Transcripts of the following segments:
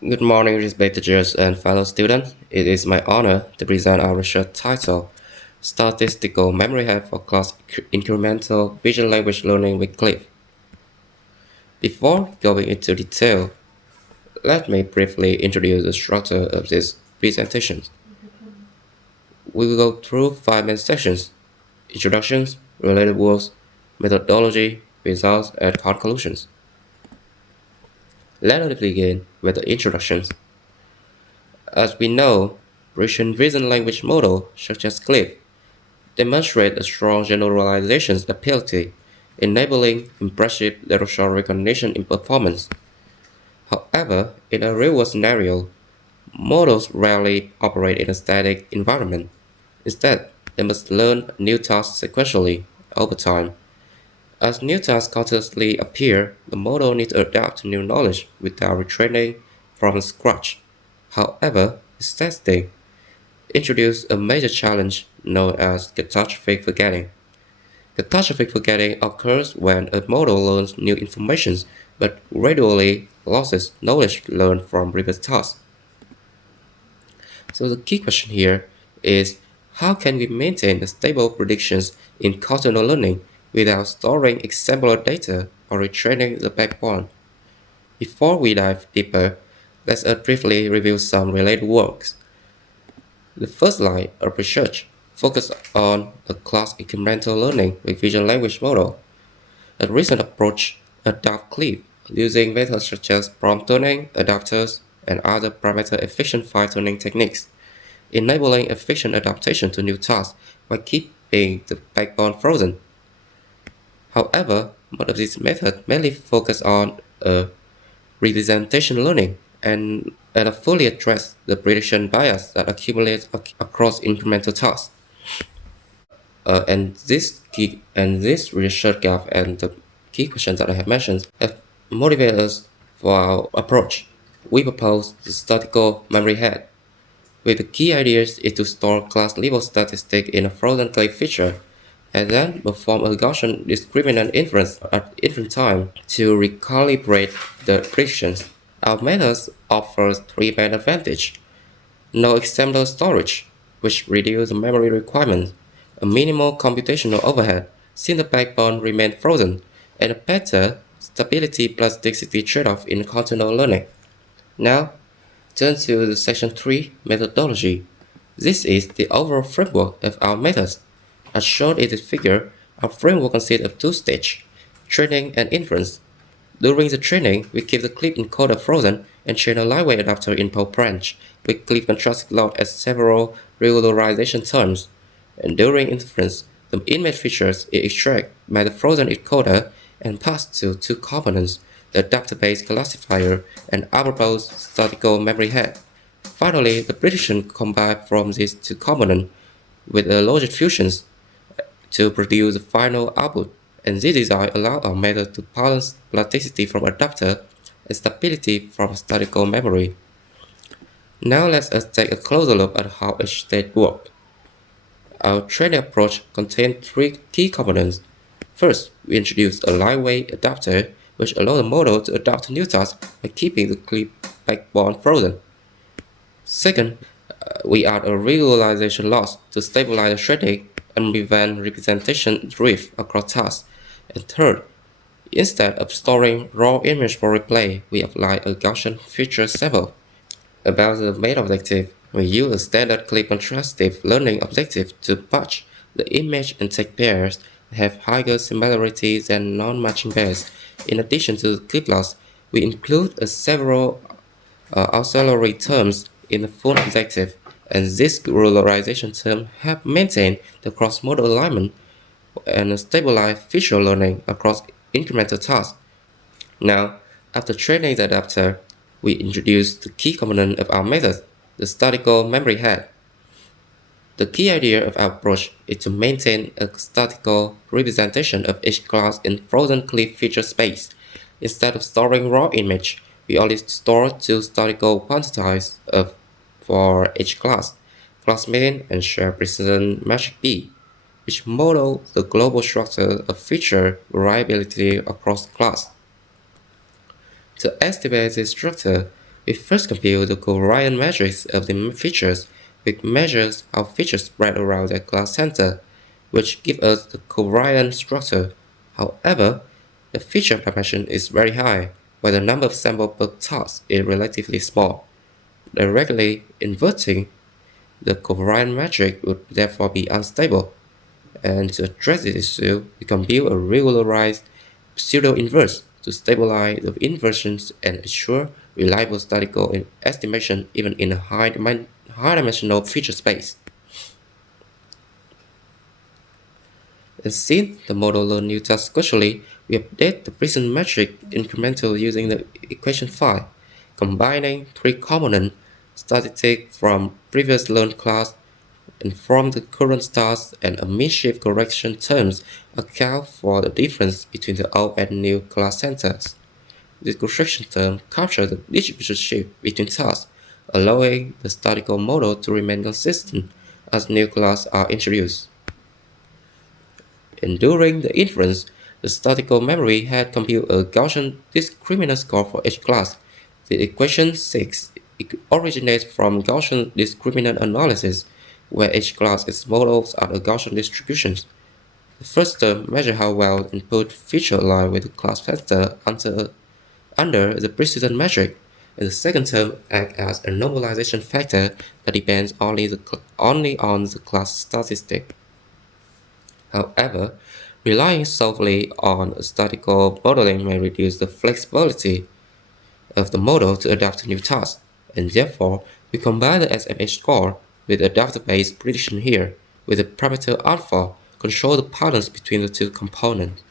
Good morning, respected judges and fellow students. It is my honor to present our research title, Statistical Memory Hack for Class-Incremental Visual Language Learning with Cliff. Before going into detail, let me briefly introduce the structure of this presentation. We will go through 5 main sections: introductions, related works, methodology, results, and conclusions. Let us begin with the introductions. As we know, recent reason language models such as CLIP demonstrate a strong generalization ability, enabling impressive zero-shot recognition in performance. However, in a real-world scenario, models rarely operate in a static environment. Instead, they must learn new tasks sequentially over time. As new tasks constantly appear, the model needs to adapt to new knowledge without retraining from scratch. However, statistics introduce a major challenge known as catastrophic forgetting. Catastrophic forgetting occurs when a model learns new information but gradually loses knowledge learned from previous tasks. So the key question here is how can we maintain stable predictions in continual learning without storing exemplar data or retraining the backbone? Before we dive deeper, let's briefly review some related works. The first line of research focuses on a class-incremental learning with vision language model. A recent approach adopts CLIP using methods such as prompt tuning, adapters, and other parameter-efficient fine-tuning techniques, enabling efficient adaptation to new tasks while keeping the backbone frozen. However, most of these methods mainly focus on representation learning and fully address the prediction bias that accumulates across incremental tasks. And this research gap and the key questions that I have mentioned have motivated us for our approach. We propose the statistical memory head, with the key ideas is to store class-level statistics in a frozen clay feature, and then perform a Gaussian discriminant inference at different time to recalibrate the predictions. Our methods offers three main advantages: no external storage, which reduces the memory requirements, a minimal computational overhead since the backbone remains frozen, and a better stability plus density trade-off in continual learning. Now, turn to the section 3, methodology. This is the overall framework of our methods. As shown in this figure, our framework consists of two stages: training and inference. During the training, we keep the clip encoder frozen and train a lightweight adapter in post branch with clip contrasted load as several regularization terms. And during inference, the image features is extracted by the frozen encoder and passed to two components, the adapter-based classifier and uppermost statistical memory head. Finally, the prediction combined from these two components with a logic fusions to produce the final output, and this design allows our method to balance plasticity from adapter and stability from statistical memory. Now let us take a closer look at how each stage works. Our training approach contains three key components. First, we introduce a lightweight adapter which allows the model to adapt to new tasks by keeping the clip backbone frozen. Second, we add a regularization loss to stabilize the shredding and prevent representation drift across tasks. And third, instead of storing raw image for replay, we apply a Gaussian feature sample. About the main objective, we use a standard clip contrastive learning objective to match the image and text pairs that have higher similarity than non-matching pairs. In addition to the clip loss, we include several auxiliary terms in the full objective, and this regularization term help maintain the cross-modal alignment and stabilize visual learning across incremental tasks. Now, after training the adapter, we introduce the key component of our method, the statistical memory head. The key idea of our approach is to maintain a statistical representation of each class in frozen clip feature space. Instead of storing raw image, we only store two statistical quantities for each class mean and share precision metric B, which model the global structure of feature variability across class. To estimate this structure, We first compute the covariant matrix of the features, which measures how features spread around their class center, which gives us the covariant structure. However, the feature dimension is very high, while the number of samples per task is relatively small. Directly inverting the covariant matrix would therefore be unstable, and to address this issue, we compute a regularized pseudo-inverse to stabilize the inversions and ensure reliable statistical estimation even in a high-dimensional feature space. And since the model learns new tasks sequentially, we update the present metric incremental using the equation phi, combining three component statistic from previous learned class and from the current task and a mean-shift correction terms account for the difference between the old and new class centers. This correction term captures the distribution shift between tasks, allowing the statistical model to remain consistent as new classes are introduced. And during the inference, the statistical memory had computed a Gaussian discriminant score for each class. The equation 6 originates from Gaussian discriminant analysis, where each class is modeled as a Gaussian distribution. The first term measures how well the input feature align with the class factor under the precedent metric, and the second term acts as a normalization factor that depends only on the class statistic. However, relying solely on statistical modeling may reduce the flexibility of the model to adapt to new tasks, and therefore we combine the SMH score with a database prediction here, with the parameter alpha control the patterns between the two components.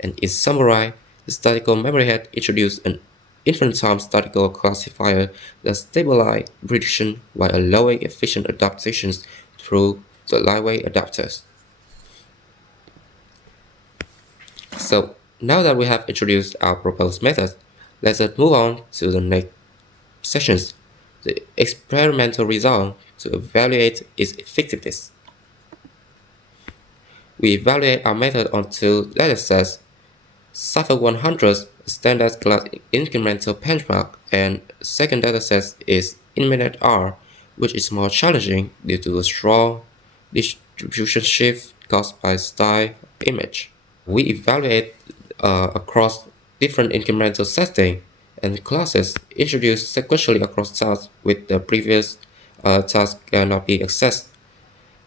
And in summary, the statistical memory had introduced an infinite time statistical classifier that stabilized prediction while allowing efficient adaptations through the lightweight adapters. So now that we have introduced our proposed method, let's move on to the next sections, the experimental result to evaluate its effectiveness. We evaluate our method on two datasets, Cypher 100, standard class incremental benchmark, and second dataset is infinite R, which is more challenging due to a strong distribution shift caused by style image. We evaluate across different incremental settings and classes introduced sequentially across tasks with the previous task cannot be accessed.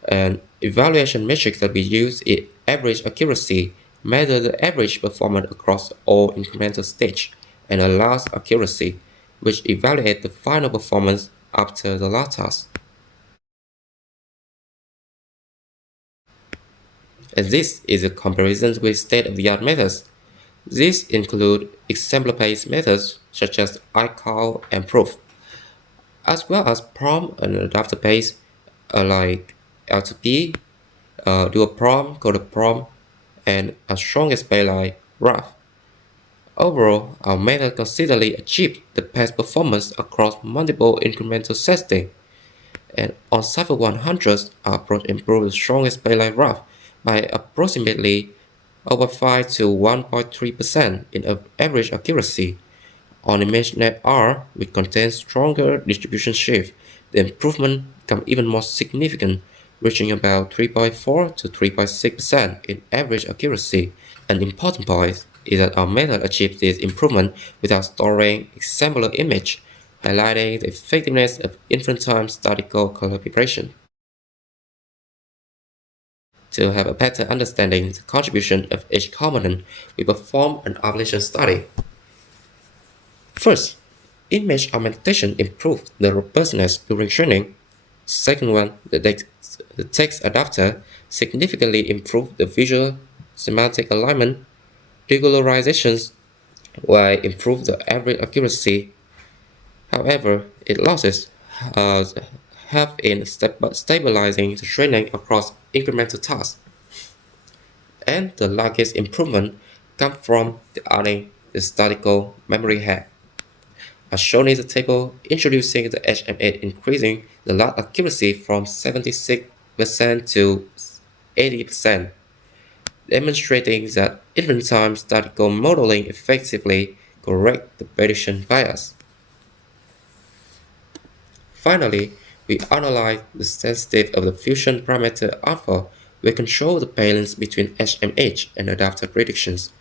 An evaluation metric that we use is average accuracy, measure the average performance across all incremental stages, and a last accuracy, which evaluates the final performance after the last task. And this is a comparison with state-of-the-art methods. These include exemplar-based methods such as iCal and proof, as well as prompt and adapter-based like L2P, dual prompt, coded prompt, and a strongest baseline graph. Overall, our method consistently achieved the best performance across multiple incremental testing, and on Cypher 100, our approach improved the strongest baseline graph by approximately over 5 to 1.3% in average accuracy. On ImageNet R, which contains stronger distribution shift, the improvement becomes even more significant, reaching about 3.4 to 3.6% in average accuracy. An important point is that our method achieves this improvement without storing exemplar image, highlighting the effectiveness of infinite-time statistical calibration. To have a better understanding of the contribution of each component, we perform an ablation study. First, image augmentation improved the robustness during training. Second one, the text adapter significantly improved the visual semantic alignment, regularizations, while improved the average accuracy. However, it losses have in stabilizing the training across incremental tasks. And the largest improvement comes from adding the statistical memory head. As shown in the table, introducing the HM8 increasing the log accuracy from 76% to 80%, demonstrating that infinite-time statistical modeling effectively corrects the prediction bias. Finally, we analyze the sensitivity of the fusion parameter alpha. We control the balance between HMH and adapter predictions.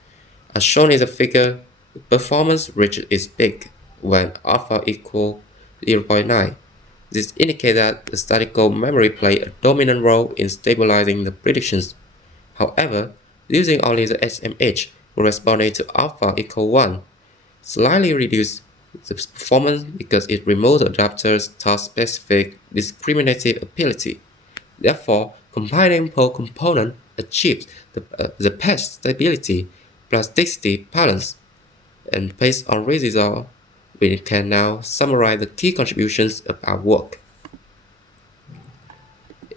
As shown in the figure, the performance reaches its peak when alpha equals 0.9. This indicates that the statistical memory plays a dominant role in stabilizing the predictions. However, using only the SMH corresponding to alpha equal 1 slightly reduces the performance because it removes the adapter's task-specific discriminative ability. Therefore, combining per component achieves the best stability, plasticity balance, and based on results, we can now summarize the key contributions of our work.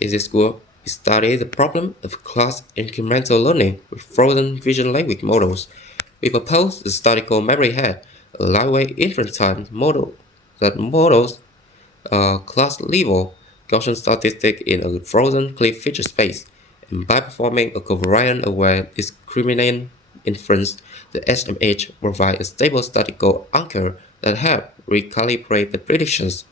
In this work, we study the problem of class-incremental learning with frozen vision language models. We propose the statistical memory head, a lightweight inference time model that models class level Gaussian statistic in a frozen cliff feature space. And by performing a covariant-aware discriminant inference, the SMH provides a stable statistical anchor that helps recalibrate the predictions.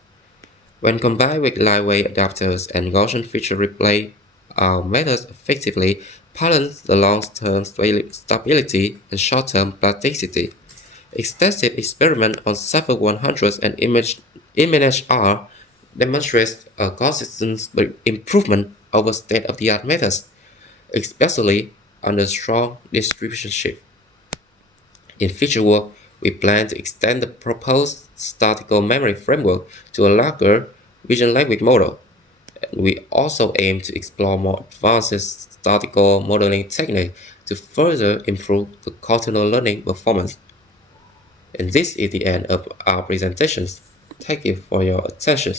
When combined with lightweight adapters and Gaussian feature replay, our methods effectively balance the long-term stability and short-term plasticity. Extensive experiment on several 100s and image R demonstrates a consistent improvement over state-of-the-art methods, especially under strong distribution shift. In future work, we plan to extend the proposed statistical memory framework to a larger vision language model. We also aim to explore more advanced statistical modeling techniques to further improve the continual learning performance. And this is the end of our presentations. Thank you for your attention.